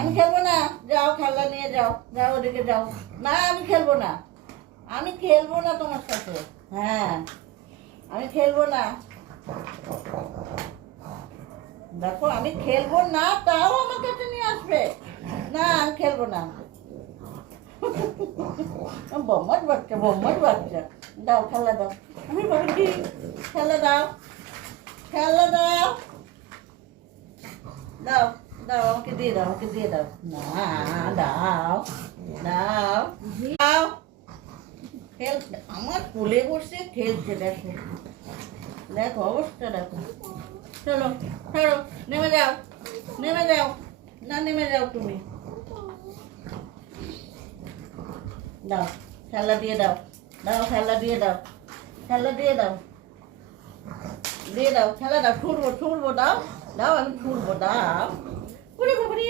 আমি খেলবো না, যাও খেলা নিয়ে যাও, যাও ওদিকে যাও। না আমি খেলবো না, আমি খেলবো না তোমার সাথে। হ্যাঁ আমি খেলবো না, দেখো আমি খেলবো না তাও আমার কাছে নিয়ে আসবে। না আমি খেলবো না। বম্মট বাচ্চা, বম্মট বাচ্চা। দাও খেলা দাও, আমি বাবাজি খেলা দাও, খেলা দাও, দাও দাও আমাকে দিয়ে দাও, আমাকে দিয়ে দাও। না দাও দাও দাও। খেল, আমার কোলে বসে খেলছে, দেখো দেখো অবস্থা দেখো। চলো ছাড়ো, নেমে যাও, নেমে যাও, না নেমে যাও তুমি। দাও খেলা দিয়ে দাও, দাও খেলা দিয়ে দাও, খেলা দিয়ে দাও, দিয়ে দাও খেলা দাও, ছুড়বো ছুড়বো, দাও দাও আমি ছুড়বো, দাও। ওরে বাবারে।